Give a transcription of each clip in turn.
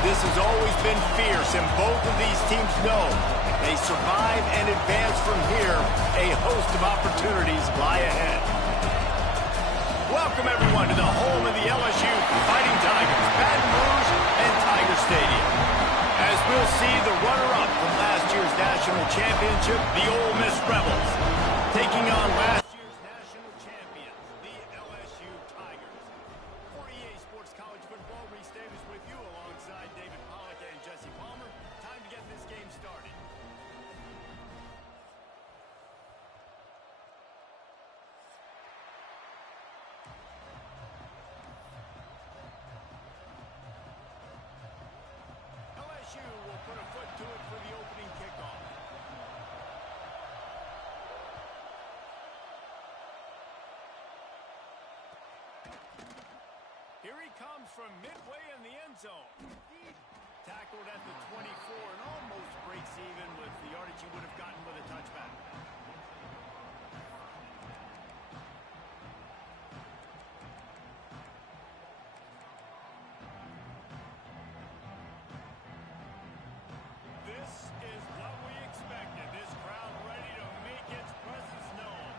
This has always been fierce, and both of these teams know if they survive and advance from here, a host of opportunities lie ahead. Welcome, everyone, to the home of the LSU Fighting Tigers, Baton Rouge and Tiger Stadium. As we'll see, the runner-up from last year's national championship, the Ole Miss Rebels, taking on last year's national champions, the LSU Tigers. For EA Sports College Football, Reese Davis with you alongside David Pollack and Jesse Palmer. Time to get this game started. LSU will put a foot to it for the opening kickoff. Here he comes from midway in the end zone. Tackled at the 24 and almost breaks even with the yardage he would have gotten with a touchback. This is what we expected. This crowd ready to make its presence known.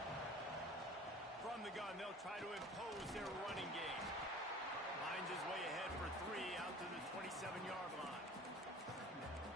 From the gun, they'll try to impose their running game. Finds his way ahead for 3 out to the 27-yard line.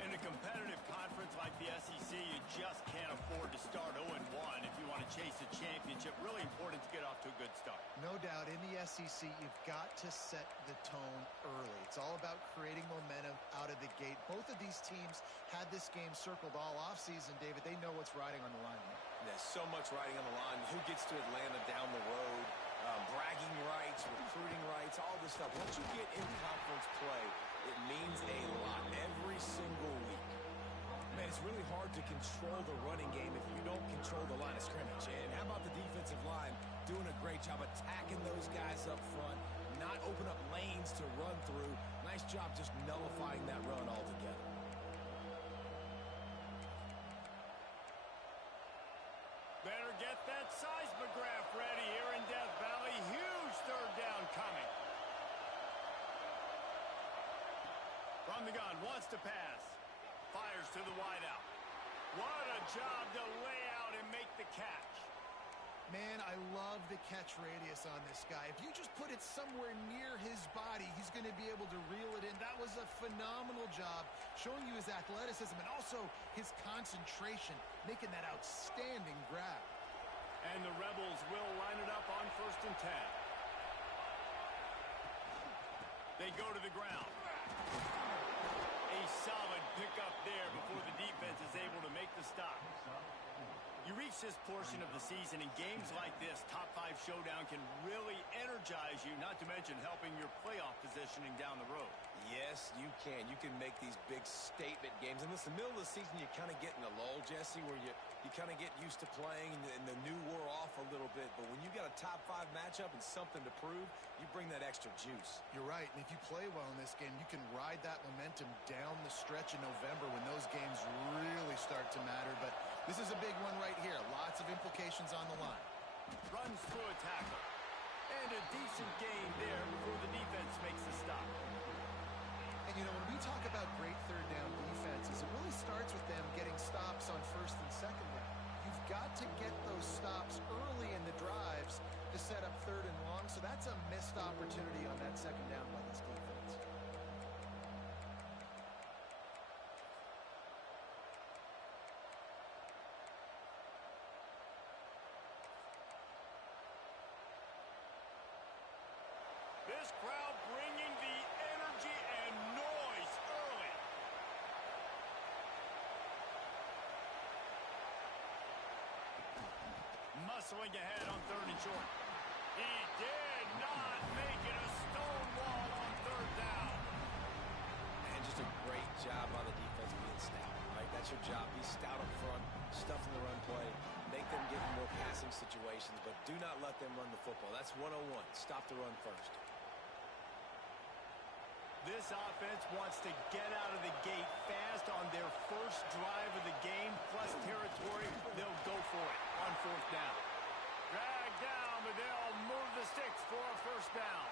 In a competitive conference like the SEC, you just can't afford to start 0-1 if you want to chase a championship. Really important to get off to a good start. No doubt, in the SEC, you've got to set the tone early. It's all about creating momentum out of the gate. Both of these teams had this game circled all offseason, David. They know what's riding on the line here. There's so much riding on the line. Who gets to Atlanta down the road? Bragging rights, recruiting rights, all this stuff. Once you get in conference play, it means a lot every single week. Man, it's really hard to control the running game if you don't control the line of scrimmage. And how about the defensive line doing a great job attacking those guys up front, not open up lanes to run through. Nice job just nullifying that run altogether. Better get that seismograph ready here in Death Valley. Huge third down coming. From the gun, wants to pass. Fires to the wideout. What a job to lay out and make the catch. Man, I love the catch radius on this guy. If you just put it somewhere near his body, he's going to be able to reel it in. That was a phenomenal job, showing you his athleticism and also his concentration, making that outstanding grab. And the Rebels will line it up on 1st and 10. They go to the ground. A solid pickup there before the defense is able to make the stop. You reach this portion of the season, and games like this, top 5 showdown, can really energize you, not to mention helping your playoff positioning down the road. Yes, you can. You can make these big statement games. And listen, the middle of the season, you kind of get in a lull, Jesse, where you kind of get used to playing and the new wore off a little bit. But when you got a top 5 matchup and something to prove, you bring that extra juice. You're right. And if you play well in this game, you can ride that momentum down the stretch in November when those games really start to matter. But this is a big one right here. Lots of implications on the line. Runs through a tackle. And a decent gain there before the defense makes the stop. And, you know, when we talk about great third down defenses, it really starts with them getting stops on 1st and 2nd down. You've got to get those stops early in the drives to set up 3rd and long, so that's a missed opportunity on that 2nd down by this defense. This crowd bringing the energy and noise early. Muscling ahead on 3rd and short. He did not make it a stone wall on 3rd down. And just a great job on the defense being stout, right? That's your job. Be stout up front, stuff in the run play, make them get in more passing situations, but do not let them run the football. That's 101. Stop the run first. This offense wants to get out of the gate fast on their first drive of the game, plus territory. They'll go for it on 4th down. Drag down, but they'll move the sticks for a 1st down.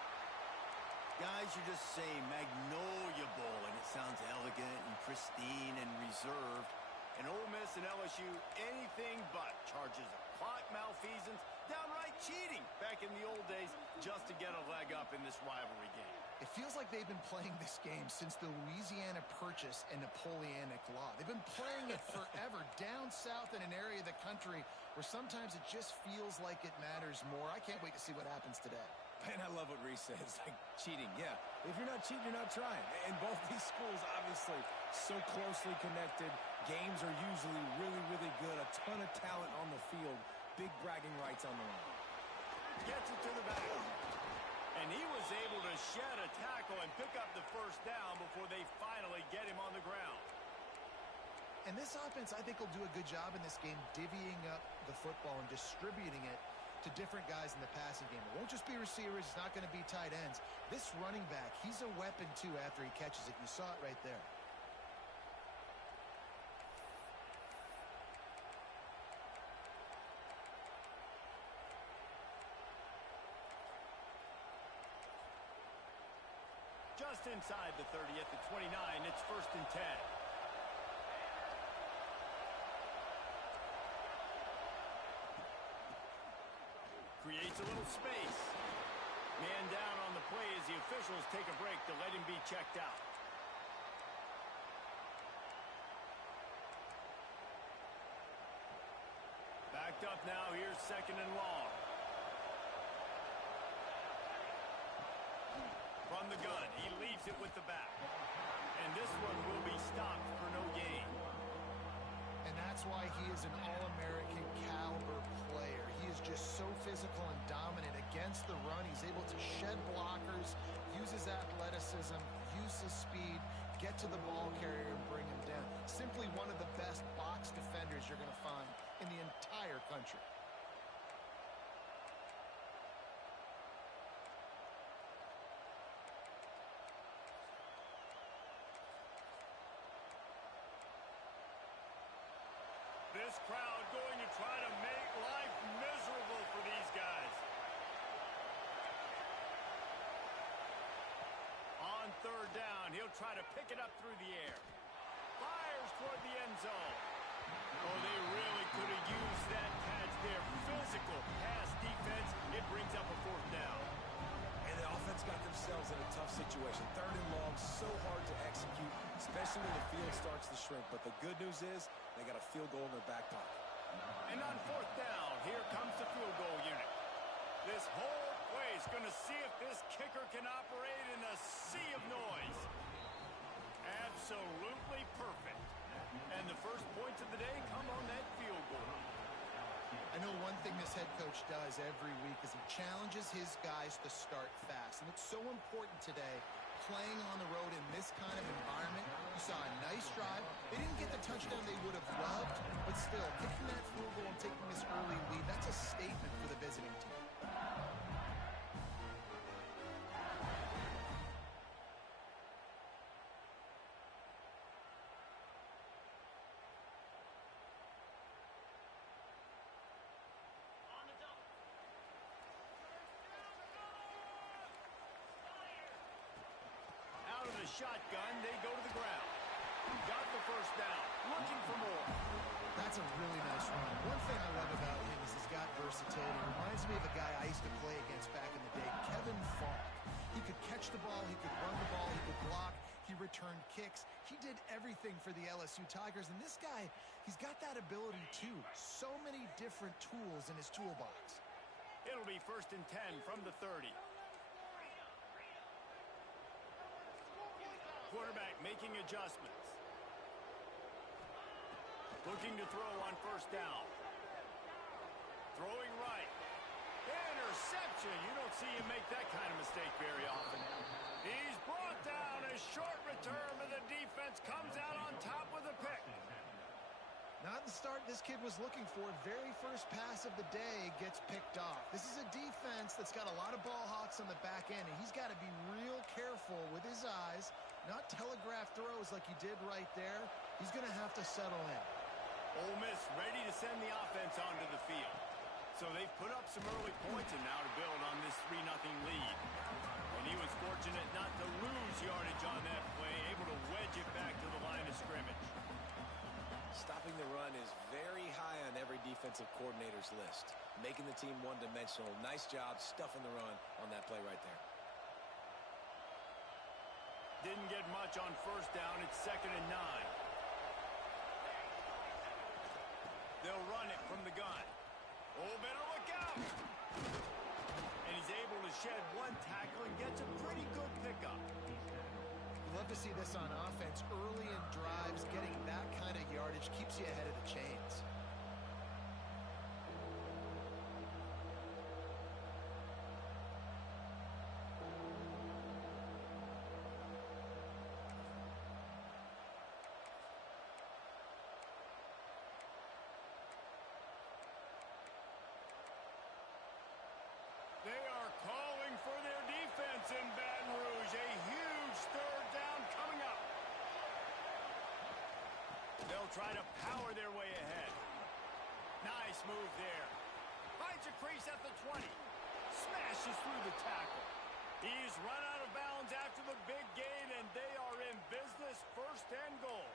Guys, you just say Magnolia Bowl, and it sounds elegant and pristine and reserved. And Ole Miss and LSU, anything but. Charges of clock malfeasance, downright cheating back in the old days just to get a leg up in this rivalry game. It feels like they've been playing this game since the Louisiana Purchase and Napoleonic Law. They've been playing it forever down south in an area of the country where sometimes it just feels like it matters more. I can't wait to see what happens today. Man, I love what Reese says, like cheating. Yeah, if you're not cheating, you're not trying. And both these schools, obviously, so closely connected. Games are usually really, really good. A ton of talent on the field. Big bragging rights on the line. Gets it to the back. And he was able to shed a tackle and pick up the first down before they finally get him on the ground. And this offense, I think, will do a good job in this game divvying up the football and distributing it to different guys in the passing game. It won't just be receivers. It's not going to be tight ends. This running back, he's a weapon, too, after he catches it. You saw it right there. Just inside the 30 at the 29, it's 1st and 10. Creates a little space. Man down on the play as the officials take a break to let him be checked out. Backed up now, here's 2nd and long. From the gun, he leaves it with the back. And this one will be stopped for no gain. And that's why he is an All-American caliber player. He is just so physical and dominant against the run. He's able to shed blockers, use his athleticism, use his speed, get to the ball carrier and bring him down. Simply one of the best box defenders you're going to find in the entire country. This crowd going to try to make life miserable for these guys. On 3rd down, he'll try to pick it up through the air. Fires toward the end zone. Oh, they really could have used that catch there. Physical pass defense. It brings up a 4th down. And the offense got themselves in a tough situation. 3rd and long, so hard to execute, especially when the field starts to shrink. But the good news is they got a field goal in their back pocket. And on 4th down, here comes the field goal unit. This whole place going to see if this kicker can operate in a sea of noise. Absolutely perfect. And the first points of the day come on that field goal. I know one thing this head coach does every week is he challenges his guys to start fast. And it's so important today, playing on the road in this kind of environment. You saw a nice drive. They didn't get the touchdown they would have loved, but still, kicking that field goal and taking this early lead, that's a statement for the visiting team. Shotgun, they go to the ground. Got the 1st down, looking for more. That's a really nice run. One thing I love about him is he's got versatility. He reminds me of a guy I used to play against back in the day, Kevin Falk. He could catch the ball, he could run the ball, he could block, he returned kicks. He did everything for the LSU Tigers, and this guy, he's got that ability too. So many different tools in his toolbox. It'll be 1st and 10 from the 30. Quarterback making adjustments. Looking to throw on 1st down. Throwing right. Interception. You don't see him make that kind of mistake very often. He's brought down. A short return, but the defense comes out on top with a pick. Not the start this kid was looking for. Very first pass of the day gets picked off. This is a defense that's got a lot of ball hawks on the back end, and he's got to be real careful with his eyes, not telegraph throws like he did right there. He's going to have to settle in. Ole Miss ready to send the offense onto the field. So they've put up some early points and now to build on this 3-0 lead. And he was fortunate not to lose yardage on that play, able to wedge it back to the line of scrimmage. Stopping the run is very high on every defensive coordinator's list. Making the team one-dimensional. Nice job stuffing the run on that play right there. Didn't get much on first down. It's 2nd and 9. They'll run it from the gun. Oh, better look out! And he's able to shed one tackle and gets a pretty good pickup. Love to see this on offense. Early in drives, getting that kind of yardage keeps you ahead of the chains. They are calling for their defense in Baton Rouge. A huge 3rd down coming up. They'll try to power their way ahead. Nice move there. Finds a crease at the 20. Smashes through the tackle. He's run out of bounds after the big gain, and they are in business. 1st and goal.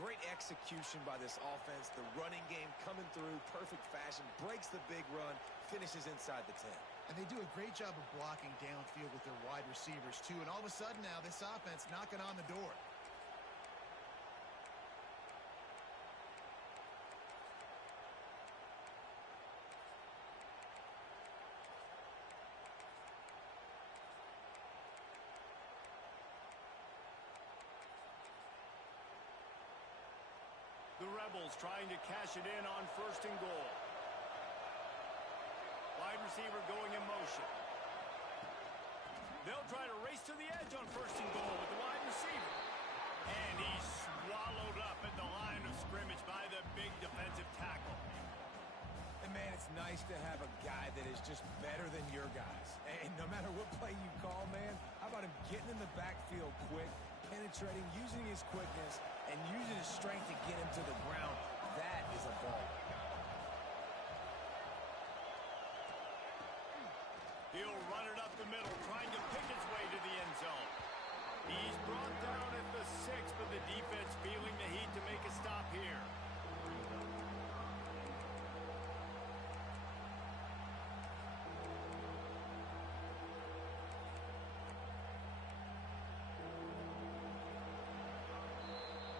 Great execution by this offense. The running game coming through, perfect fashion, breaks the big run, finishes inside the 10. And they do a great job of blocking downfield with their wide receivers, too. And all of a sudden now, this offense knocking on the door. The Rebels trying to cash it in on 1st and goal. Wide receiver going in motion. They'll try to race to the edge on 1st and goal with the wide receiver. And he's swallowed up at the line of scrimmage by the big defensive tackle. And, man, it's nice to have a guy that is just better than your guys. And no matter what play you call, man, how about him getting in the backfield quick, penetrating, using his quickness, and using his strength to get him to the ground. That is a ball. He'll run it up the middle, trying to pick his way to the end zone. He's brought down at the 6, but the defense feeling the heat to make a stop here.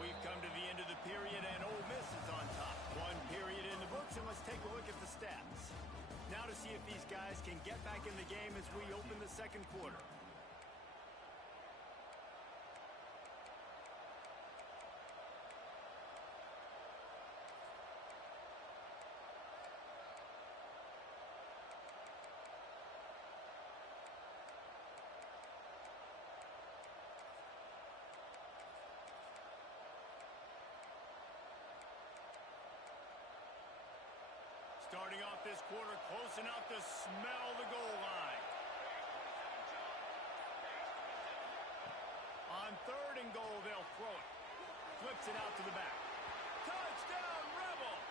We've come to the end of the period, and Ole Miss is on top. 1 period in the books, and let's take a look at the stats. Now to see if these guys can get back in the game as we open the 2nd quarter. Starting off this quarter, close enough to smell the goal line. On 3rd and goal, they'll throw it. Flips it out to the back. Touchdown, Rebels!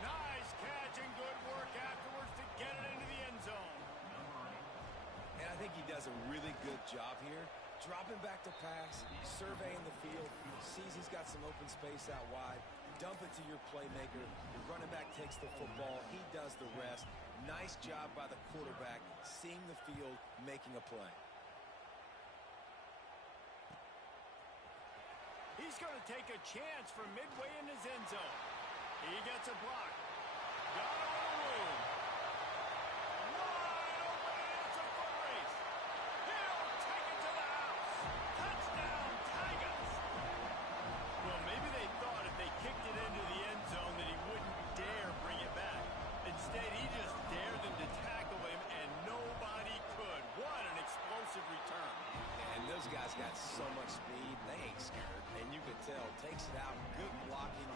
Nice catch and good work afterwards to get it into the end zone. And I think he does a really good job here. Dropping back to pass, surveying the field, sees he's got some open space out wide. Dump it to your playmaker. Your running back takes the football. He does the rest. Nice job by the quarterback, seeing the field, making a play. He's going to take a chance from midway in his end zone. He gets a block. Got a little room. Wide open, and it's a foot race. He'll take it to the house. Touchdown, Tigers. Well, maybe they thought if they kicked it into the end zone that he wouldn't dare bring it back. Instead, he just dared them to tackle him, and nobody could. What an explosive return. And those guys got so much speed, they ain't scared. And you could tell, takes it out, good blocking,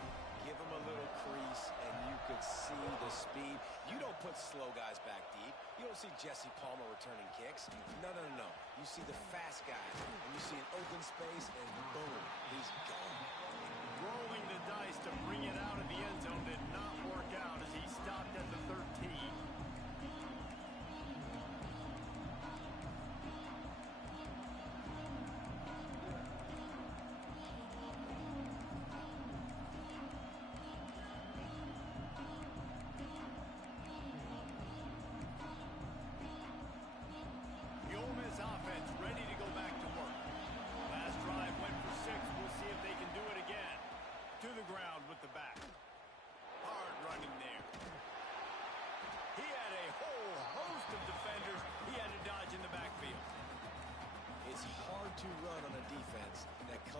give him a little crease, and you could see the speed. You don't put slow guys back deep. You don't see Jesse Palmer returning kicks. No, no, no, no. You see the fast guy, and you see an open space, and boom, he's gone. Rolling the dice to bring it out of the end zone did not work out as he stopped at the 13.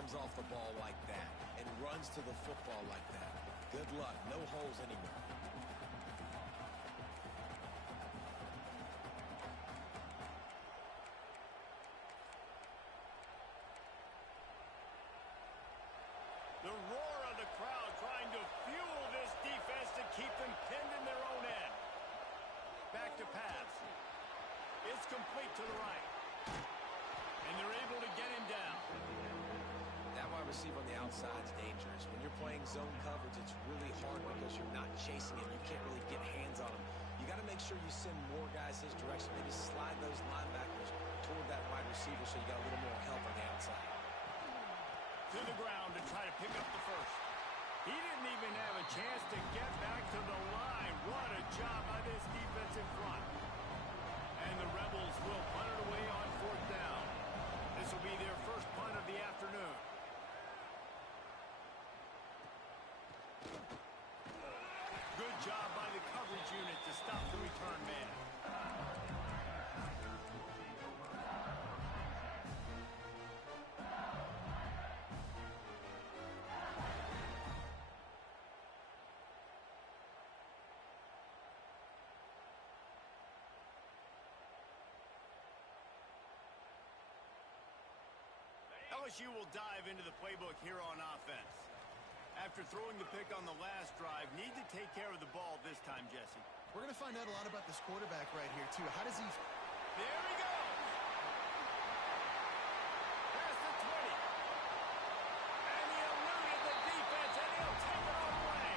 comes off the ball like that and runs to the football like that, good luck. No holes anywhere. The roar of the crowd trying to fuel this defense to keep them pinned in their own end. Back to pass. It's complete to the right. And they're able to get him down. That wide receiver on the outside is dangerous. When you're playing zone coverage, it's really hard because you're not chasing him. You can't really get hands on him. You got to make sure you send more guys his direction. Maybe slide those linebackers toward that wide receiver so you got a little more help on the outside. To the ground to try to pick up the first. He didn't even have a chance to get back to the line. What a job by this defense in front. And the Rebels will punt it away on fourth down. This will be their first punt of the afternoon. Good job by the coverage unit to stop the return man. LSU will dive into the playbook here on offense. After throwing the pick on the last drive, need to take care of the ball this time, Jesse. We're going to find out a lot about this quarterback right here, too. How does he... There he goes! Past the 20. And he eluded the defense, and he'll take it all away.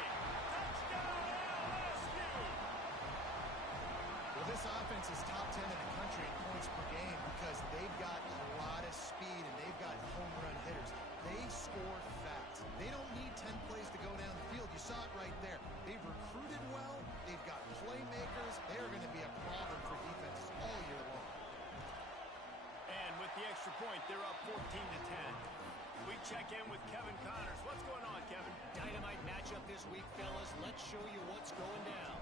Touchdown, LSU! Well, this offense is top 10 in the country in points per game because they've got a lot of speed and they've got home run hitters. They score fast. They don't need 10 plays to go down the field. You saw it right there. They've recruited well. They've got playmakers. They're going to be a problem for defenses all year long. And with the extra point, they're up 14 to 10. We check in with Kevin Connors. What's going on, Kevin? Dynamite matchup this week, fellas. Let's show you what's going down.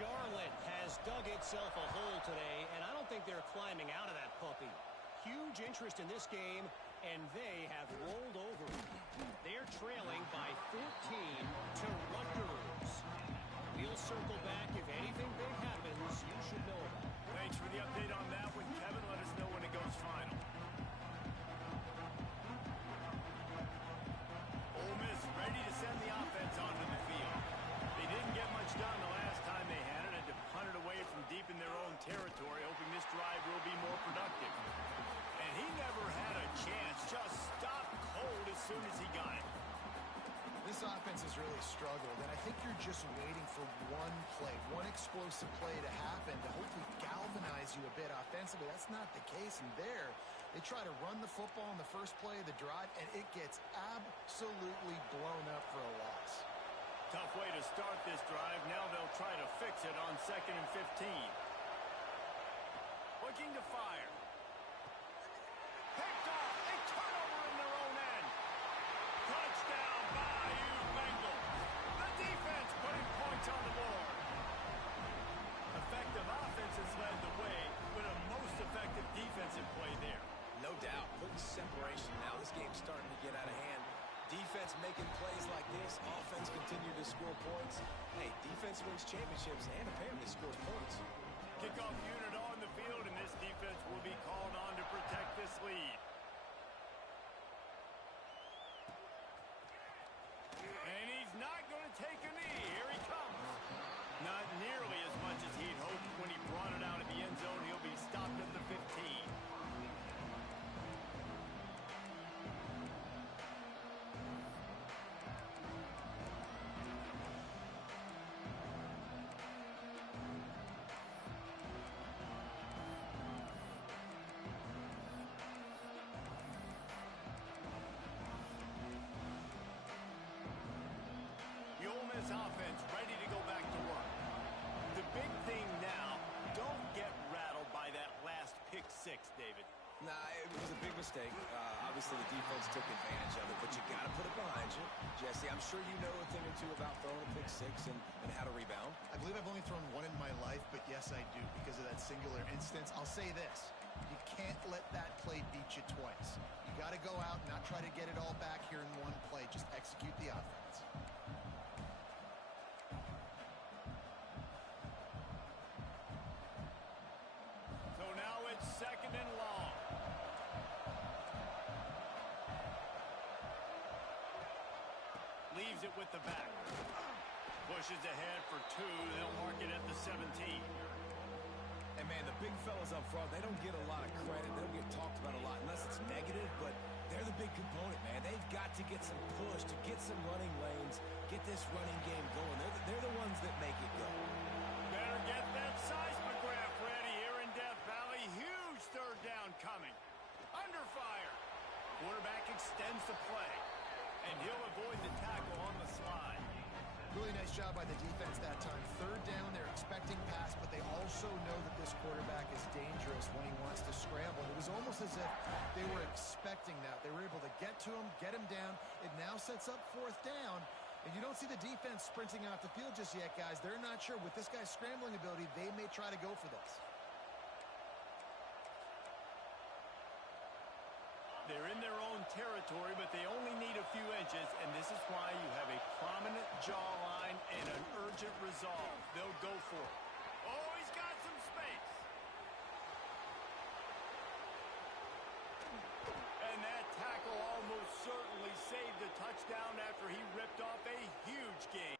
Charlotte has dug itself a hole today, and I don't think they're climbing out of that puppy. Huge interest in this game, and they have rolled over. They're trailing by 14 to Rutgers. We'll circle back. If anything big happens, you should know about it. Thanks for the update on that one, Kevin. Let us know when it goes final. Ole Miss ready to send the offense onto the field. They didn't get much done the last time they had it, and to punt it away from deep in their own territory, hoping this drive will be more productive. And he never had a chance, just stopped cold as soon as he got it. This offense has really struggled, and I think you're just waiting for one play, one explosive play to happen to hopefully galvanize you a bit offensively. That's not the case, and there they try to run the football in the first play of the drive, and it gets absolutely blown up for a loss. Tough way to start this drive. Now they'll try to fix it on 2nd and 15. Looking to fire. Picked off. A turnover in their own end. Touchdown, Bayou Bengals. The defense putting points on the board. Effective offense has led the way, but a most effective defensive play there. No doubt. Putting separation now. This game's starting to get out of hand. Defense making plays like this. Offense continue to score points. Hey, defense wins championships and apparently scores points. Kickoff unit on the field, and this defense will be called on to protect this lead. And he's not going to take a knee. Here he comes. Not nearly as much as he'd hoped when he brought it out of the end zone. He'll be stopped at the 15. Offense ready to go back to work. The big thing now, don't get rattled by that last pick six, David. Nah, it was a big mistake. Obviously, the defense took advantage of it, but you got to put it behind you. Jesse, I'm sure you know a thing or two about throwing a pick six and how to rebound. I believe I've only thrown one in my life, but yes, I do because of that singular instance. I'll say this. You can't let that play beat you twice. You got to go out and not try to get it all back here in one play. Just execute the offense. So now it's 2nd and long. Leaves it with the back. Pushes ahead for 2. They'll mark it at the 17. And, man, the big fellas up front, they don't get a lot of credit. They don't get talked about a lot unless it's negative, but they're the big component, man. They've got to get some push, to get some running lanes, get this running game going. They're the ones that make it go. Better get that seismograph ready here in Death Valley. Huge 3rd down coming. Under fire. Quarterback extends the play, and he'll avoid the tackle on the slide. Really nice job by the defense that time. 3rd down, they're expecting pass, but they also know that this quarterback is dangerous when he wants to scramble. It was almost as if they were expecting that. They were able to get to him, get him down. It now sets up 4th down, and you don't see the defense sprinting off the field just yet, guys. They're not sure. With this guy's scrambling ability, they may try to go for this. They're in their own territory, but they only need a few inches, and this is why you have a prominent jawline and an urgent resolve. They'll go for it. Oh, he's got some space. And that tackle almost certainly saved a touchdown after he ripped off a huge gain.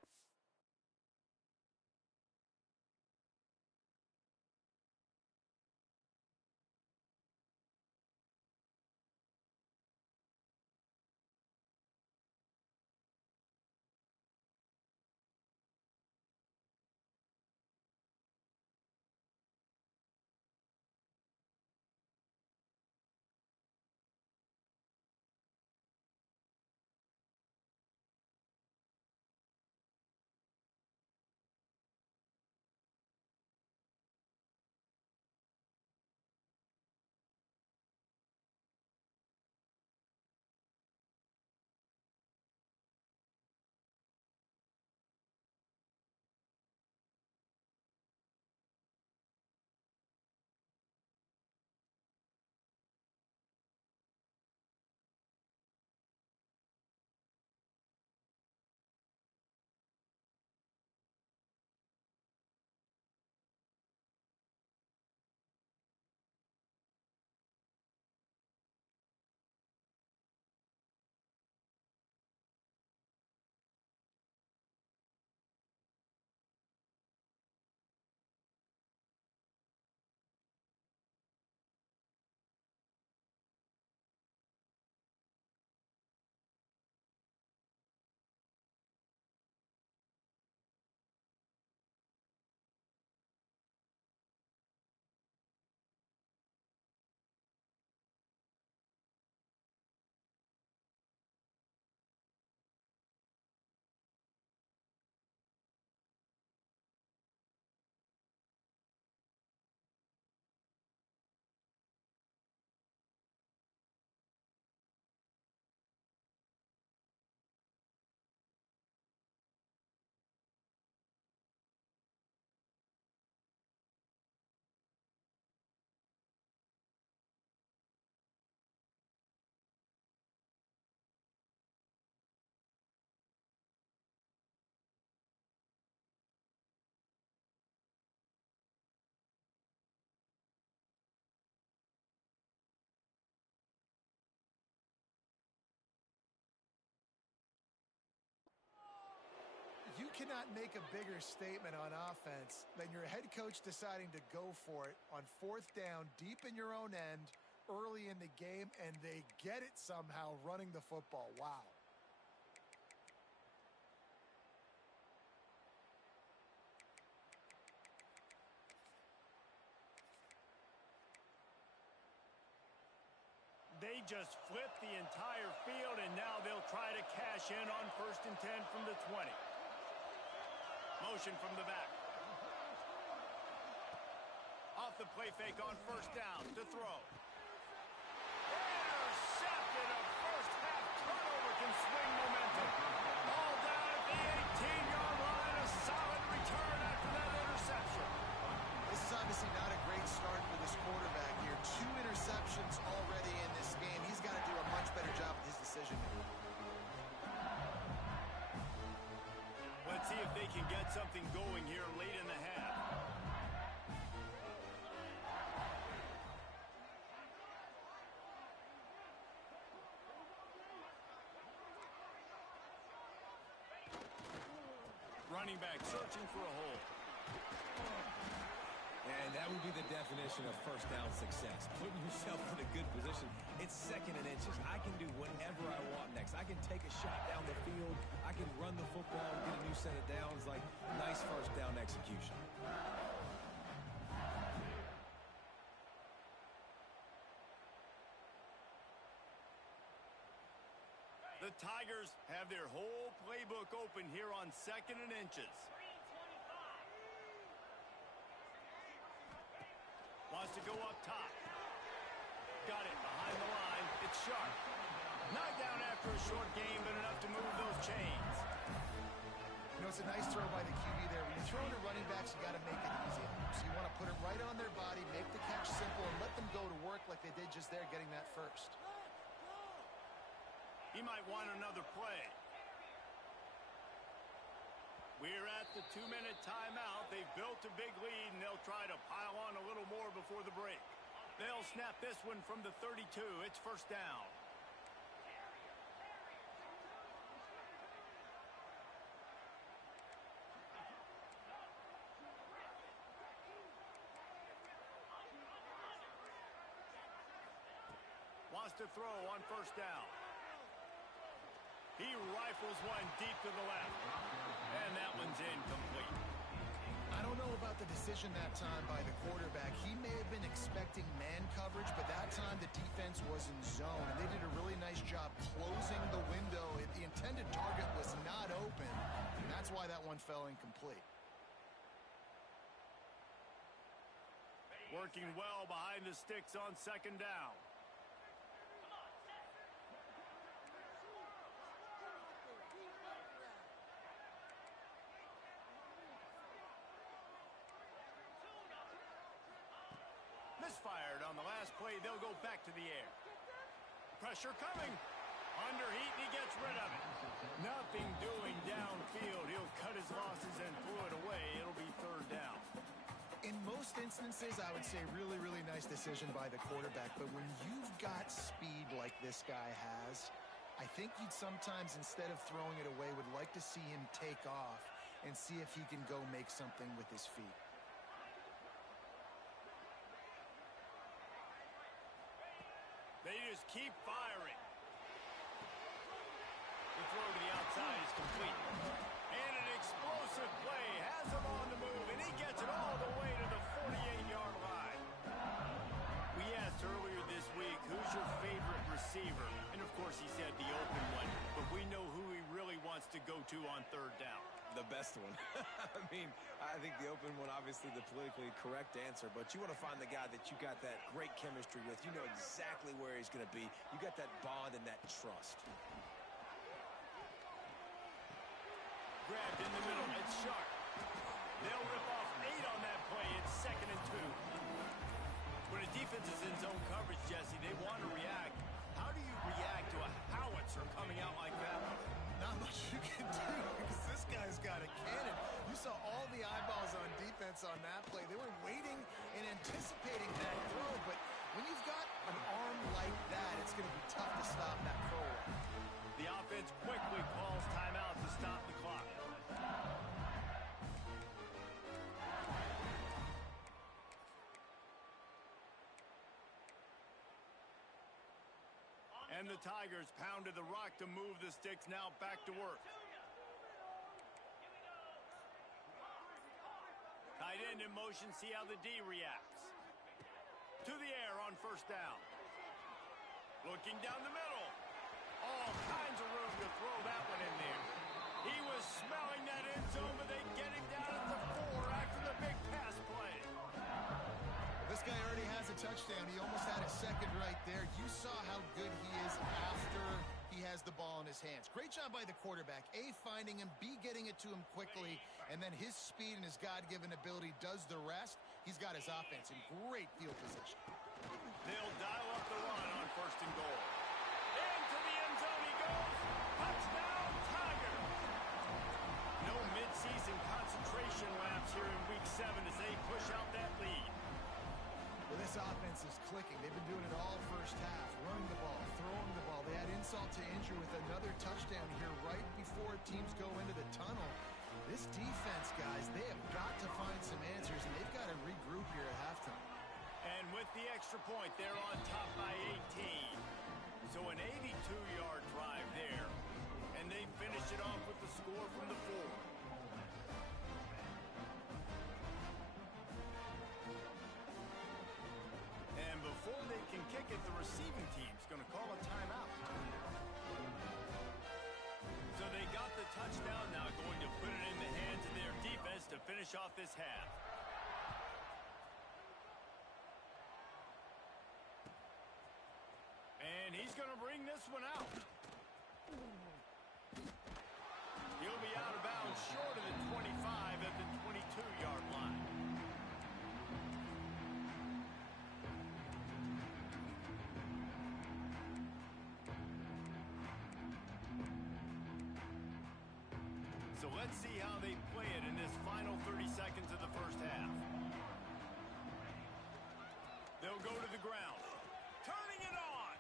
You cannot make a bigger statement on offense than your head coach deciding to go for it on 4th down, deep in your own end, early in the game, and they get it somehow running the football. Wow. They just flipped the entire field, and now they'll try to cash in on 1st and 10 from the 20. Motion from the back. Off the play fake on 1st down to throw. Intercepted. A first-half turnover can swing momentum. Ball down at the 18-yard line. A solid return after that interception. This is obviously not a great start for this quarterback here. 2 they can get something going here late in the half. Running back searching for a hole. And that would be the definition of first down success. Putting yourself in a good position. It's 2nd and inches. I can do whatever I want next. I can take a shot down the field. I can run the football and get a new set of downs. Like, nice first down execution. The Tigers have their whole playbook open here on 2nd and inches. Wants to go up top. Got it behind the line. It's Sharp. Not down after a short game, but enough to move those chains. You know, it's a nice throw by the QB there. When you're throwing to running backs, you got to make it easy. So you want to put it right on their body, make the catch simple, and let them go to work like they did just there, getting that first. He might want another play. We're at the 2-minute timeout. They've built a big lead, and they'll try to pile on a little more before the break. They'll snap this one from the 32. It's first down. Wants to throw on first down. He rifles one deep to the left. And that one's incomplete. I don't know about the decision that time by the quarterback. He may have been expecting man coverage, but that time the defense was in zone, and they did a really nice job closing the window. The intended target was not open, and that's why that one fell incomplete. Working well behind the sticks on 2nd down. Misfired on the last play. They'll go back to the air. Pressure coming. Under heat, and he gets rid of it. Nothing doing downfield. He'll cut his losses and throw it away. It'll be 3rd down. In most instances, I would say really, really nice decision by the quarterback. But when you've got speed like this guy has, I think you'd sometimes, instead of throwing it away, would like to see him take off and see if he can go make something with his feet. They just keep firing. The throw to the outside is complete. And an explosive play has him on the move, and he gets it all the way to the 48-yard line. We asked earlier this week, who's your favorite receiver? And, of course, he said the open one. But we know who he really wants to go to on 3rd down. The best one. I mean, I think the open one, obviously the politically correct answer, but you want to find the guy that you got that great chemistry with. You know exactly where he's going to be. You got that bond and that trust. Grabbed in the middle. It's Sharp. They'll rip off 8 on that play. It's 2nd and 2. When a defense is in zone coverage, Jesse, they want to react. How do you react to a howitzer coming out like that? Not much you can do because this guy's got a cannon. You saw all the eyeballs on defense on that play. They were waiting and anticipating that throw, but when you've got an arm like that, it's going to be tough to stop that throw. The offense quickly calls timeout to stop the clock. And the Tigers pounded the rock to move the sticks, now back to work. Tight end in motion, see how the D reacts. To the air on first down. Looking down the middle. All kinds of room to throw that one in there. He was smelling that end zone, but they get him down at the 4 after the big pass play. This guy already has a touchdown. He almost had a second right there. You saw how good he is after he has the ball in his hands. Great job by the quarterback. A, finding him. B, getting it to him quickly. And then his speed and his God-given ability does the rest. He's got his offense in great field position. They'll dial up the run on 1st and goal. Into the end zone he goes. Touchdown, Tiger. No midseason see some concentration laps here in Week 7 as they push out that lead. Well, this offense is clicking. They've been doing it all first half, running the ball, throwing the ball. They add insult to injury with another touchdown here right before teams go into the tunnel. This defense, guys, they have got to find some answers, and they've got to regroup here at halftime. And with the extra point, they're on top by 18. So an 82-yard drive there. And they finish it off with the score from the 4. And before they can kick it, the receiving team's going to call a timeout. So they got the touchdown, now going to put it in the hands of their defense to finish off this half. And he's going to bring this one out. He'll be out of bounds short of the 25 at the 22-yard line. So let's see how they play it in this final 30 seconds of the first half. They'll go to the ground. Turning it on.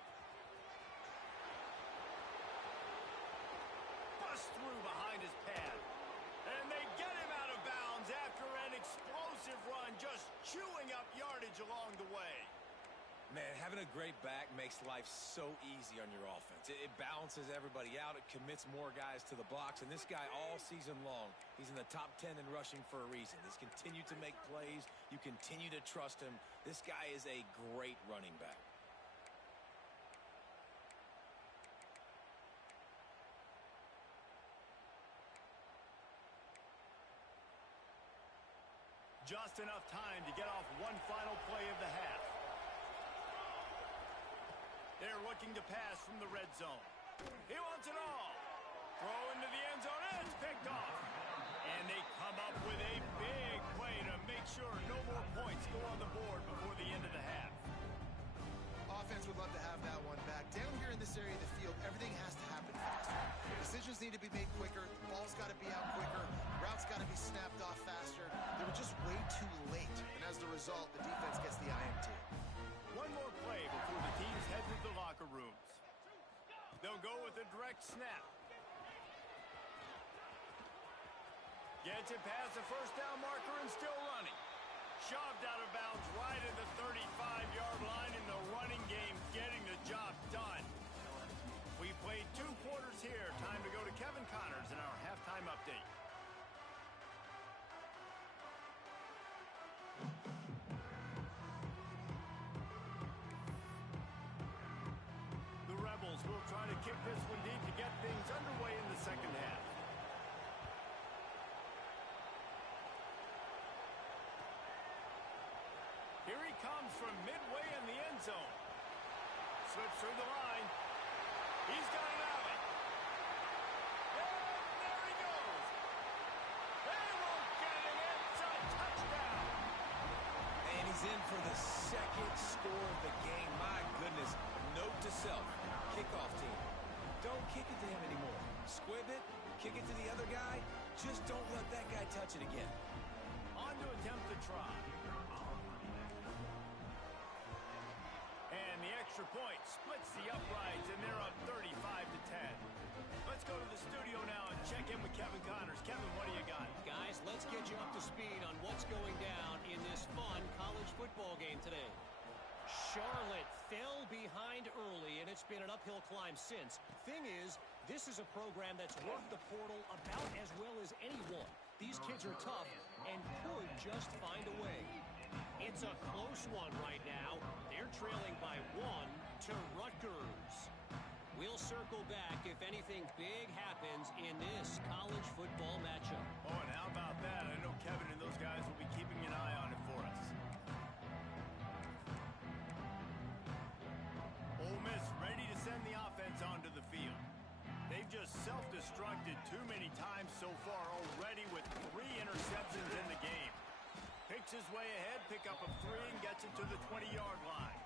Bust through behind his pad. And they get him out of bounds after an explosive run, just chewing up yardage along the way. Man, having a great back makes life so easy on your offense. It balances everybody out. It commits more guys to the box. And this guy all season long, he's in the top 10 in rushing for a reason. He's continued to make plays. You continue to trust him. This guy is a great running back. Just enough time to get off one final play of the half. They're looking to pass from the red zone. He wants it all. Throw into the end zone, and it's picked off. And they come up with a big play to make sure no more points go on the board before the end of the half. Offense would love to have that one back. Down here in this area of the field, everything has to happen faster. Decisions need to be made quicker. The ball's got to be out quicker. Routes got to be snapped off faster. They were just way too late. And as the result, the defense gets the INT. One more play before the teams head to the locker rooms. They'll go with a direct snap. Gets it past the first down marker and still running. Shoved out of bounds right at the 35-yard line in the running game, getting the job done. We played 2 quarters here. Time to go to Kevin Connors in our halftime update. Will try to kick this one deep to get things underway in the second half. Here he comes from midway in the end zone. Slips through the line. He's got an alley. And there he goes. They won't get him. It's a touchdown. And he's in for the second score of the game. My goodness. Note to self. Kickoff team. Don't kick it to him anymore. Squib it, kick it to the other guy. Just don't let that guy touch it again. On to attempt the try. And the extra point splits the uprights, and they're up 35-10. Let's go to the studio now and check in with Kevin Connors. Kevin, what do you got? Guys, let's get you up to speed on what's going down in this fun college football game today. Charlotte fell behind early, and it's been an uphill climb since. Thing is, this is a program that's worked the portal about as well as anyone. These kids are tough and could just find a way. It's a close one right now. They're trailing by 1 to Rutgers. We'll circle back if anything big happens in this college football matchup. Oh, and how about that? I know Kevin and those guys will be keeping an eye on it for us. Ole Miss ready to send the offense onto the field. They've just self-destructed too many times so far already with 3 interceptions in the game. Picks his way ahead, pick up a 3, and gets it to the 20-yard line.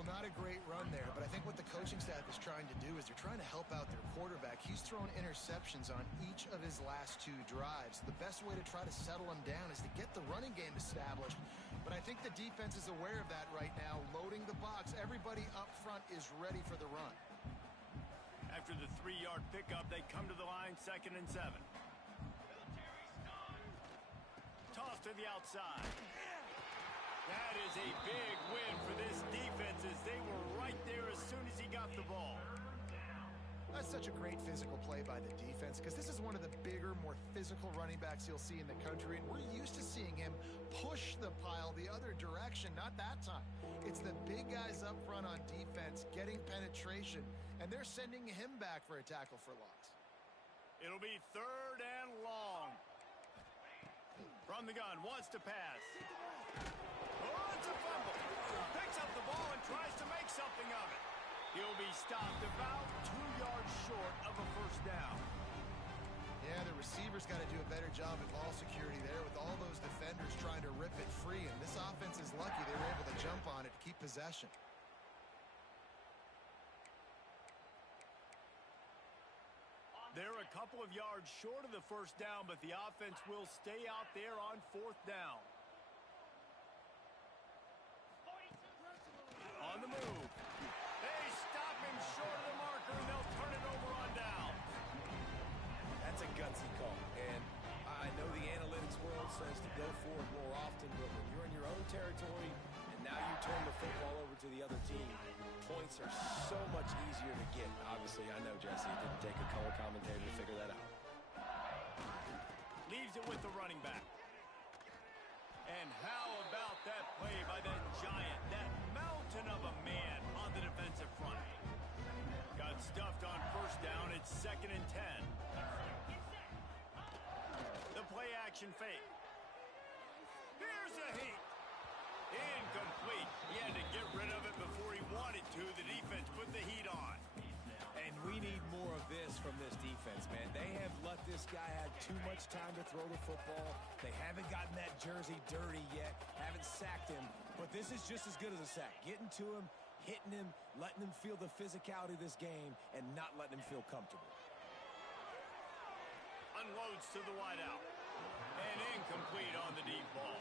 Well, not a great run there, but I think what the coaching staff is trying to do is they're trying to help out their quarterback. He's thrown interceptions on each of his last 2 drives. The best way to try to settle him down is to get the running game established. But I think the defense is aware of that right now, loading the box. Everybody up front is ready for the run. After the 3-yard pickup, they come to the line, 2nd and 7. Toss to the outside. That is a big win for this defense as they were right there as soon as he got the ball. That's such a great physical play by the defense because this is one of the bigger, more physical running backs you'll see in the country, and we're used to seeing him push the pile the other direction. Not that time. It's the big guys up front on defense getting penetration, and they're sending him back for a tackle for loss. It'll be 3rd and long. From the gun, wants to pass. Oh, it's a fumble. Picks up the ball and tries to make something of it. He'll be stopped about 2 yards short of a 1st down. Yeah, the receiver's got to do a better job at ball security there with all those defenders trying to rip it free, and this offense is lucky they were able to jump on it to keep possession. They're a couple of yards short of the 1st down, but the offense will stay out there on 4th down. On the move. They stop him short of the marker, and they'll turn it over on down. That's a gutsy call. And I know the analytics world says to go for it more often, but when you're in your own territory and now you turn the football over to the other team, points are so much easier to get. Obviously, I know, Jesse, it didn't take a color commentator to figure that out. Leaves it with the running back. And how about that play by that giant, that mountain of a man on the defensive front? Got stuffed on 1st down. It's 2nd and 10. The play action fake. Here's a heat. Incomplete. He had to get rid of it before he wanted to. The defense put the heat on. And we need more of this from this defense, man. They have let this guy have too much time to throw the football. They haven't gotten that jersey dirty yet, haven't sacked him. But this is just as good as a sack. Getting to him, hitting him, letting him feel the physicality of this game, and not letting him feel comfortable. Unloads to the wideout. And incomplete on the deep ball.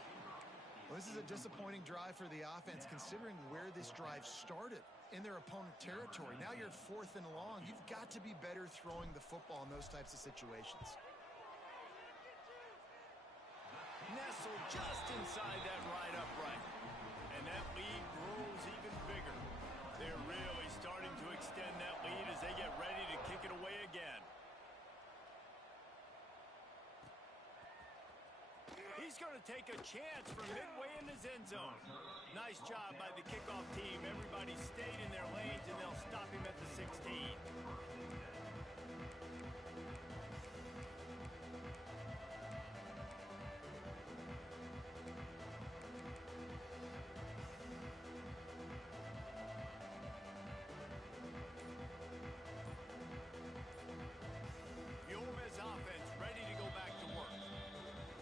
Well, this is a disappointing drive for the offense considering where this drive started in their opponent territory. Now you're at 4th and long. You've got to be better throwing the football in those types of situations. Nestled just inside that right upright. And that lead grows even bigger. They're really starting to extend that lead as they get ready to kick it away again. He's going to take a chance from midway in his end zone. Nice job by the kickoff team. Everybody stayed in their lanes, and they'll stop him at the 16. The Ole Miss offense ready to go back to work.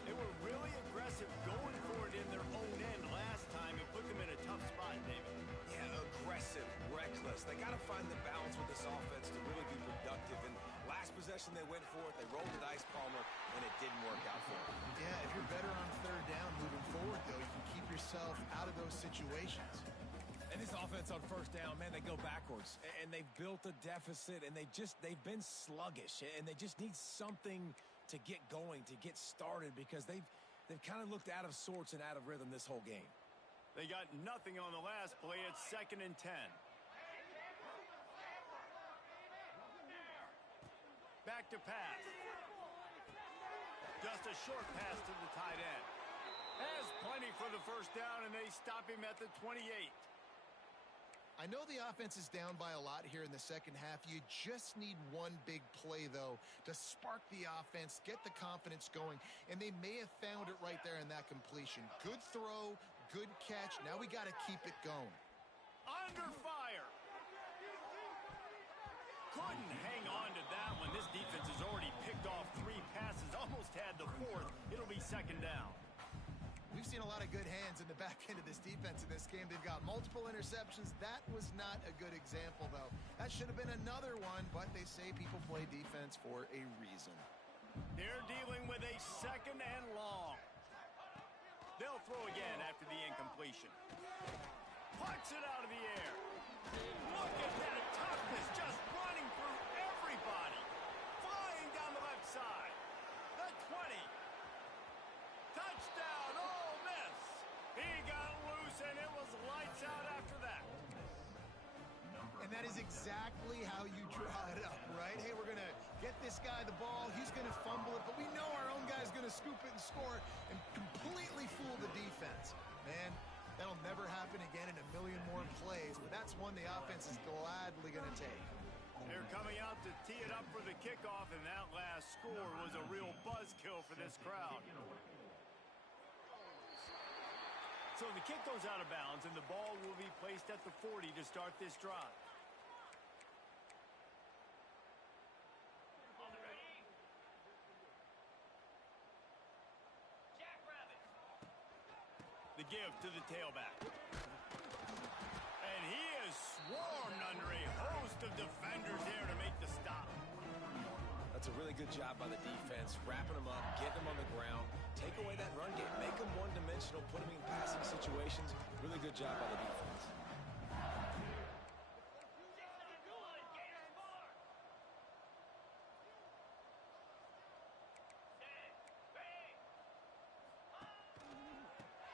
They were really aggressive going for it in their own end last time and put them in a tough spot, David. Yeah, aggressive, reckless. They got to find the balance with this offense to really be productive. And last possession they went for it, they rolled the dice, Palmer, and it didn't work out for them. Yeah, if you're better on 3rd down moving forward, though, you can keep yourself out of those situations. And this offense on 1st down, man, they go backwards. And they've built a deficit, and they've been sluggish. And they just need something to get going, to get started, because they've kind of looked out of sorts and out of rhythm this whole game. They got nothing on the last play. It's 2nd and 10. Back to pass. Just a short pass to the tight end. Has plenty for the 1st down, and they stop him at the 28. I know the offense is down by a lot here in the 2nd half. You just need one big play, though, to spark the offense, get the confidence going, and they may have found it right there in that completion. Good throw, good catch. Now we got to keep it going. Under fire. Couldn't hang on to that one. This defense has already picked off 3 passes, almost had the 4th. It'll be 2nd down. We've seen a lot of good hands in the back end of this defense in this game. They've got multiple interceptions. That was not a good example, though. That should have been another one, but they say people play defense for a reason. They're dealing with a 2nd and long. They'll throw again after the incompletion. Puts it out of the air. Look at that toughness, just running through everybody. Flying down the left side. The 20. Touchdown, Ole Miss. He got loose, and it was lights out after that. And that is exactly how you draw it up, right? Hey, we're going to get this guy the ball. He's going to fumble it, but we know our own guy's going to scoop it and score and completely fool the defense. Man, that'll never happen again in a million more plays, but that's one the offense is gladly going to take. They're coming out to tee it up for the kickoff, and that last score was a real buzzkill for this crowd. So the kick goes out of bounds, and the ball will be placed at the 40 to start this drive. The give to the tailback. And he is swarmed under a host of defenders there to make the stop. That's a really good job by the defense, wrapping them up, getting them on the ground, take away that run game, make them one-dimensional, put them in passing situations. Really good job by the defense.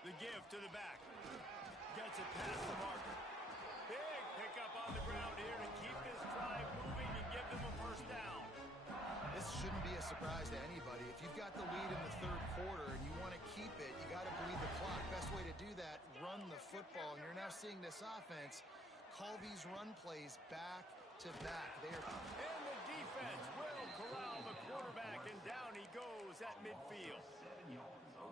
The give to the back. Gets it past the marker. Big pickup on the ground here to keep this drive moving and give them a first down. This shouldn't be a surprise to anybody. If you've got the lead in the 3rd quarter and you want to keep it, you got to bleed the clock. Best way to do that, run the football. And you're now seeing this offense call these run plays back to back. And the defense will corral the quarterback, and down he goes at midfield.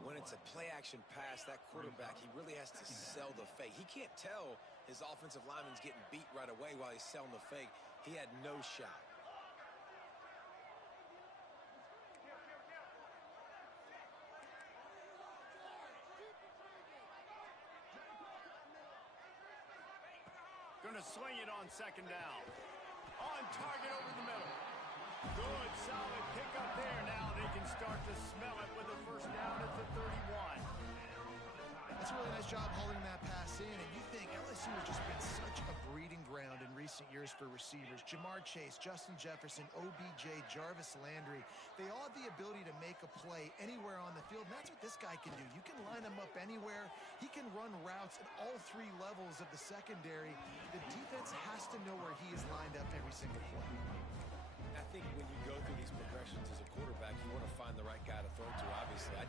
When it's a play-action pass, that quarterback, he really has to sell the fake. He can't tell his offensive lineman's getting beat right away while he's selling the fake. He had no shot. Going to swing it on 2nd down. On target over the middle. Good, solid pickup there. Now they can start to smell it with a first down at the 31. That's a really nice job holding that pass in. And you think LSU has just been such a breeding ground in recent years for receivers. Jamar Chase, Justin Jefferson, OBJ, Jarvis Landry. They all have the ability to make a play anywhere on the field. And that's what this guy can do. You can line him up anywhere. He can run routes at all 3 levels of the secondary. The defense has to know where he is lined up every single play. I think when you go through these progressions as a quarterback, you want to find the right guy to throw to, obviously. I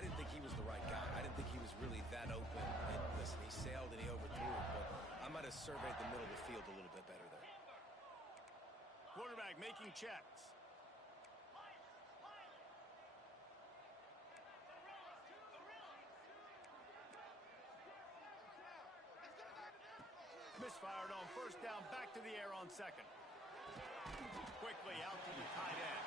didn't think he was the right guy. I didn't think he was really that open. And listen, he sailed and he overthrew it, but I might have surveyed the middle of the field a little bit better there. Quarterback making checks. Misfired on first down, back to the air on 2nd. Quickly out to the tight end.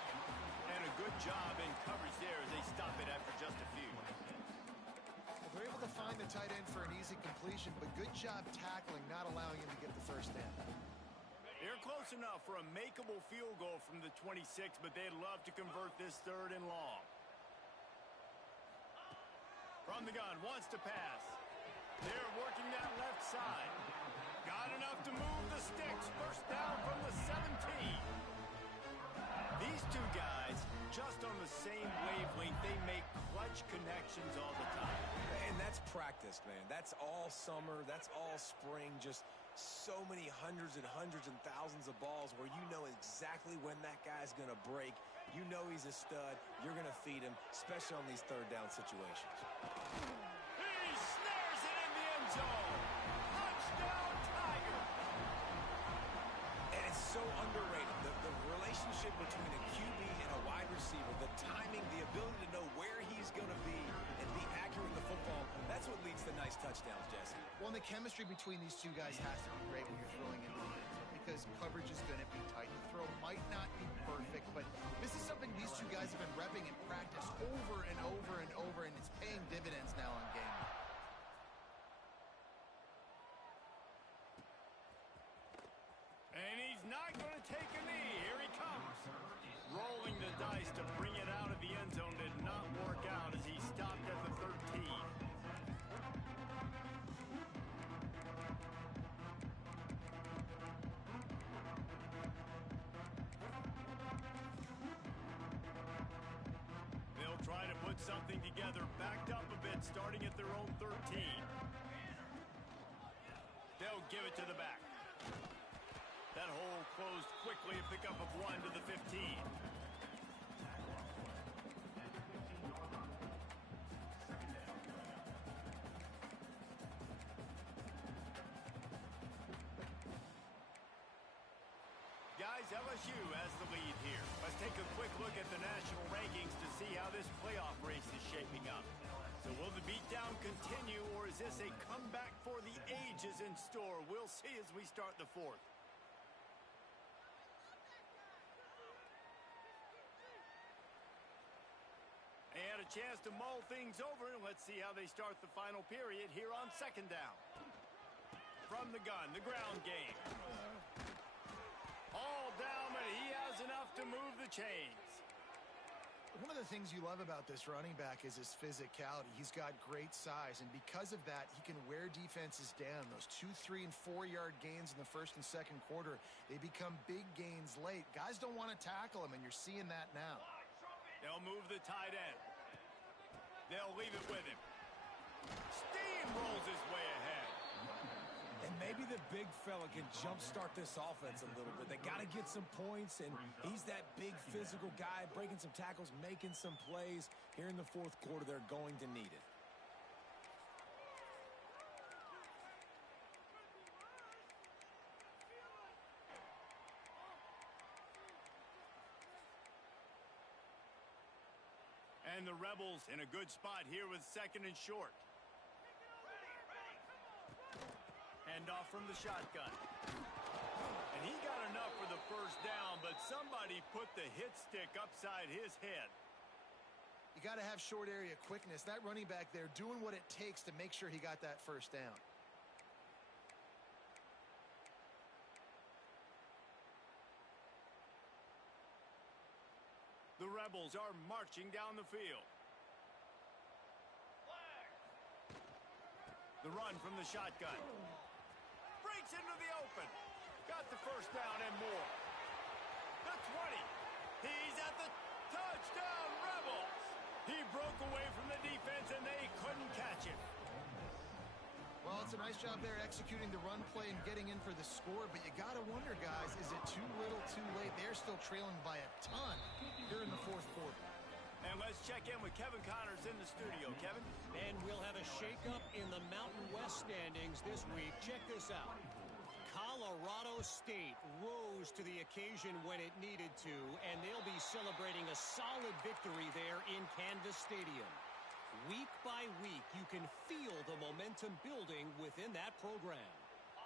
And a good job in coverage there as they stop it after just a few. Well, they're able to find the tight end for an easy completion, but good job tackling, not allowing him to get the first down. They're close enough for a makeable field goal from the 26, but they'd love to convert this 3rd and long. From the gun, wants to pass. They're working that left side. Got enough to move the sticks. First down from the 17. These two guys, just on the same wavelength, they make clutch connections all the time. And that's practice, man. That's all summer. That's all spring. Just so many hundreds and thousands of balls where you know exactly when that guy's going to break. You know he's a stud. You're going to feed him, especially on these 3rd down situations. He snares it in the end zone. Touchdown, Tiger. And it's so underrated. The relationship between a QB and a wide receiver, the timing, the ability to know where he's going to be and be accurate with the football, that's what leads to nice touchdowns, Jesse. Well, and the chemistry between these two guys has to be great when you're throwing into the end zone because coverage is going to be tight. The throw might not be perfect, but this is something these two guys have been repping in practice over and over and over, and it's paying dividends now on game. to bring it out of the end zone did not work out as he stopped at the 13. They'll try to put something together, backed up a bit, starting at their own 13. They'll give it to the back. That hole closed quickly, a pickup of 1 to the 15. Guys, LSU has the lead here. Let's take a quick look at the national rankings to see how this playoff race is shaping up. So will the beatdown continue, or is this a comeback for the ages in store? We'll see as we start the fourth. They had a chance to mull things over, and let's see how they start the final period here on second down. From the gun, the ground game. All down, but he has enough to move the chains. One of the things you love about this running back is his physicality. He's got great size, and because of that, he can wear defenses down. Those 2, 3, and 4-yard gains in the first and second quarter, they become big gains late. Guys don't want to tackle him, and you're seeing that now. They'll move the tight end. They'll leave it with him. Steamrolls his way ahead. And maybe the big fella can jumpstart this offense a little bit. They got to get some points, and he's that big physical guy, breaking some tackles, making some plays. Here in the fourth quarter, they're going to need it. And the Rebels in a good spot here with second and short. Hand off from the shotgun. And he got enough for the first down, but somebody put the hit stick upside his head. You got to have short area quickness. That running back there doing what it takes to make sure he got that first down. The Rebels are marching down the field. The run from the shotgun. Breaks into the open. Got the first down and more. The 20. He's at the touchdown, Rebels. He broke away from the defense, and they couldn't catch him. Well, it's a nice job there executing the run play and getting in for the score, but you got to wonder, guys, is it too little, too late? They're still trailing by a ton here in the fourth quarter. And let's check in with Kevin Connors in the studio. Kevin? And we'll have a shakeup in the Mountain West standings this week. Check this out. Colorado State rose to the occasion when it needed to, and they'll be celebrating a solid victory there in Canvas Stadium. Week by week, you can feel the momentum building within that program.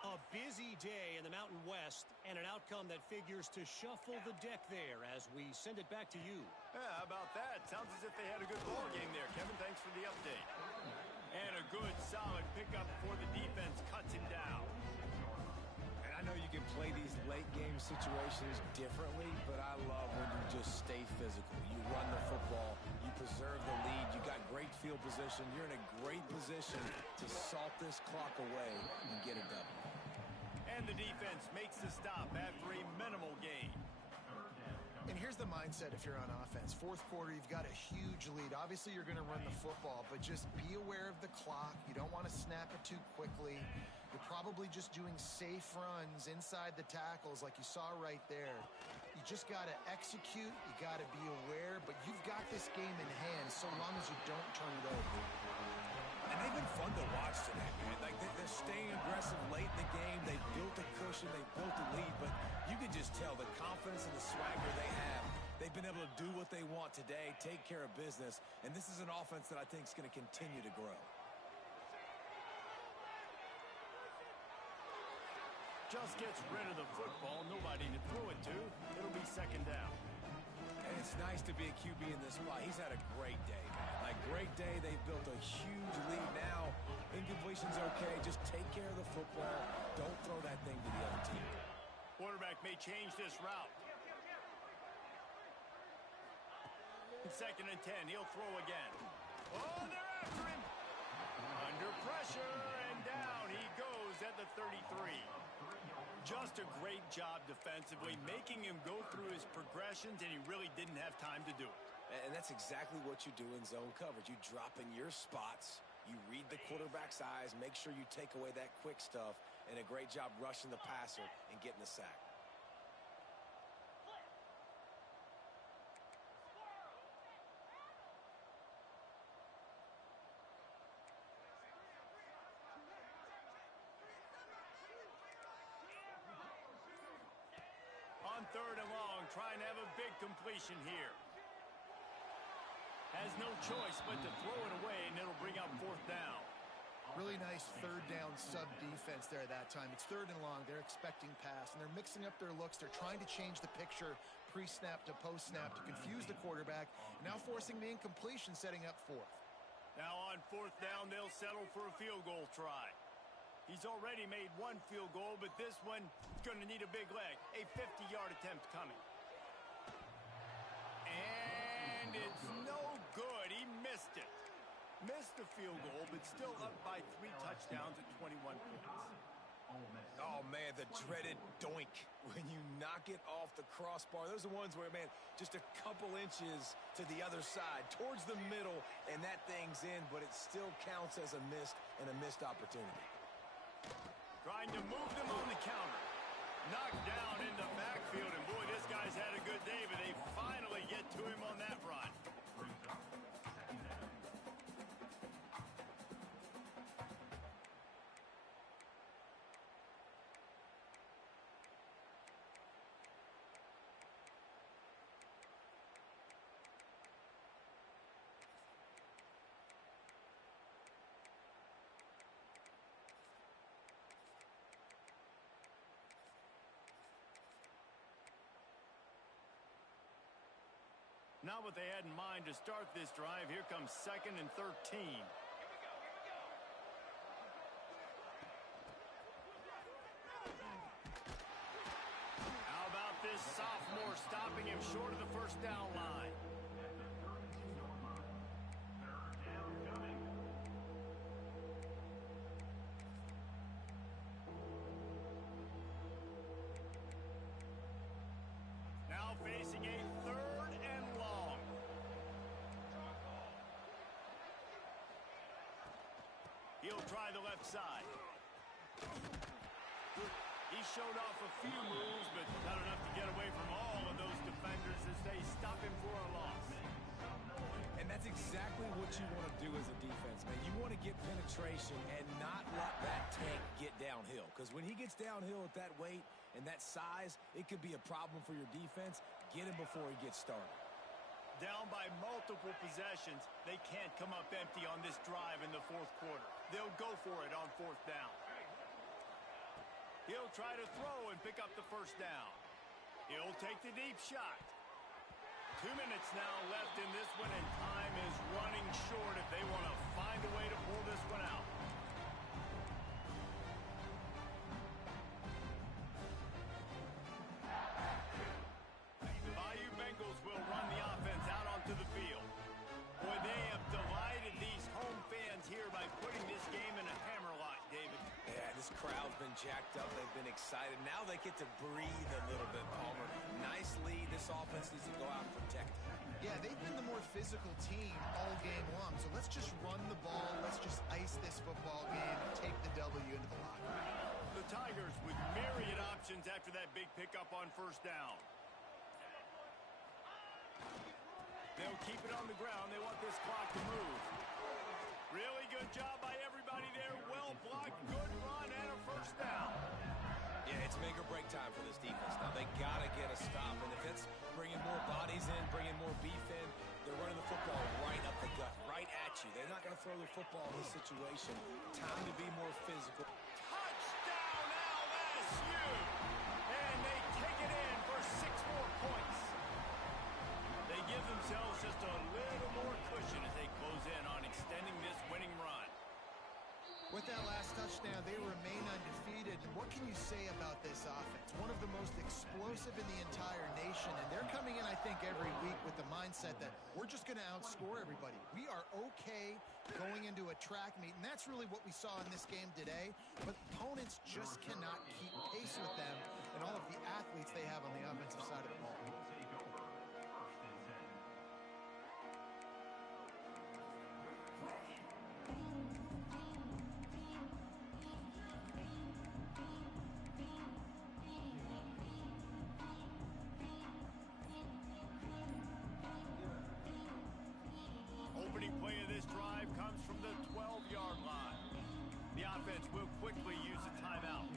A busy day in the Mountain West, and an outcome that figures to shuffle the deck there as we send it back to you. Yeah, how about that? Sounds as if they had a good ball game there. Kevin, thanks for the update. And a good, solid pickup before the defense cuts him down. And I know you can play these late game situations differently, but I love when you just stay physical. You run the football, you preserve the lead, you got great field position, you're in a great position to salt this clock away and get it done. And the defense makes the stop after a minimal gain. And here's the mindset if you're on offense. Fourth quarter, you've got a huge lead. Obviously, you're going to run the football, but just be aware of the clock. You don't want to snap it too quickly. You're probably just doing safe runs inside the tackles like you saw right there. You just got to execute. You got to be aware, but you've got this game in hand so long as you don't turn it over. And they've been fun to watch today, man. Like, they're staying aggressive late in the game. They built a cushion. They built a lead. But you can just tell the confidence and the swagger they have. They've been able to do what they want today, take care of business. And this is an offense that I think is going to continue to grow. Just gets rid of the football. Nobody to throw it to. It'll be second down. And it's nice to be a QB in this spot. He's had a great day, man. Like, great day. They've built a huge lead now. Incompletion's okay. Just take care of the football. Don't throw that thing to the other team. Quarterback may change this route. Second and 10. He'll throw again. Oh, they're after him. Under pressure, and down he goes at the 33. Just a great job defensively, making him go through his progressions, and he really didn't have time to do it. And that's exactly what you do in zone coverage. You drop in your spots, you read the quarterback's eyes, make sure you take away that quick stuff, and a great job rushing the passer and getting the sack. On third and long, trying to have a big completion here. Has no choice but to throw it away, and it'll bring up fourth down. Really nice third down sub defense there that time. It's third and long. They're expecting pass, and they're mixing up their looks. They're trying to change the picture pre-snap to post-snap to confuse the quarterback. Now forcing the incompletion, setting up fourth. Now on fourth down, they'll settle for a field goal try. He's already made one field goal, but this one is going to need a big leg. A 50-yard attempt coming. And it's no good. He missed it. Missed the field goal, but still up by 3 touchdowns at 21 points. Oh, man, the dreaded doink when you knock it off the crossbar. Those are ones where, man, just a couple inches to the other side, towards the middle, and that thing's in, but it still counts as a missed opportunity. Trying to move them on the counter. Knocked down in the backfield, and boy, this guy's had a good day, but they finally get to him on that run. Not what they had in mind to start this drive. Here comes second and 13. How about this sophomore stopping him short of the first down line? Now facing a third and long. He'll try the left side. He showed off a few moves, but not enough to get away from all of those defenders as they stop him for a loss. And that's exactly what you want to do as a defense, man. You want to get penetration and not let that tank get downhill. Because when he gets downhill at that weight and that size, it could be a problem for your defense. Get him before he gets started. Down by multiple possessions, they can't come up empty on this drive in the fourth quarter. They'll go for it on fourth down. He'll try to throw and pick up the first down. He'll take the deep shot. 2 minutes now left in this one, and time is running short if they want to find a way to pull this one out. The Bayou Bengals will run the offense out onto the field. Boy, they have delighted these home fans here by putting this game in a hammerlock, David. Yeah, this crowd's been jacked up. They've been excited. Now they get to breathe a little bit, Palmer. Nice lead. This offense needs to go out and protect it. Yeah, they've been the more physical team all game long, so let's just run the ball. Let's just ice this football game and take the W into the locker room. The Tigers with myriad options after that big pickup on first down. They'll keep it on the ground. They want this clock to move. Really good job by everybody there. Well blocked, good run, and a first down. Yeah, it's make or break time for this defense. Now, they got to get a stop. And if it's bringing more bodies in, bringing more beef in, they're running the football right up the gut, right at you. They're not going to throw the football in this situation. Time to be more physical. Touchdown, LSU! And they take it in for 6 more points. They give themselves just a little more cushion as they close in on extending this winning run. With that last touchdown, they remain undefeated. And what can you say about this offense? One of the most explosive in the entire nation. And they're coming in, I think, every week with the mindset that we're just going to outscore everybody. We are okay going into a track meet. And that's really what we saw in this game today. But opponents just cannot keep pace with them and all of the athletes they have on the offensive side of the ball. Opening play of this drive comes from the 12-yard line. The offense will quickly use a timeout.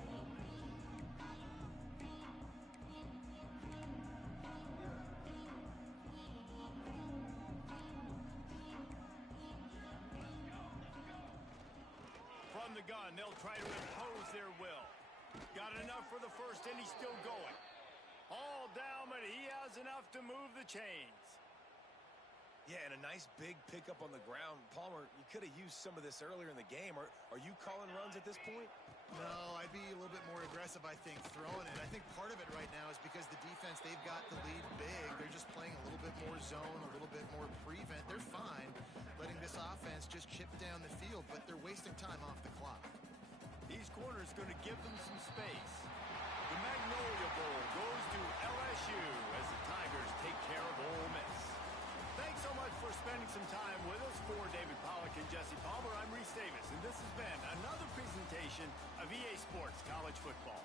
From the gun, they'll try to impose their will. Got enough for the first, and he's still going. All down, but he has enough to move the chains. Yeah, and a nice big pickup on the ground. Palmer, you could have used some of this earlier in the game. Are you calling runs at this point? No, I'd be a little bit more aggressive, I think, throwing it. I think part of it right now is because the defense, they've got the lead big. They're just playing a little bit more zone, a little bit more prevent. They're fine letting this offense just chip down the field, but they're wasting time off the clock. These corners going to give them some space. The Magnolia Bowl goes to LSU as the Tigers take care of Ole Miss. Thanks so much for spending some time with us. For David Pollack and Jesse Palmer, I'm Reese Davis, and this has been another presentation of EA Sports College Football.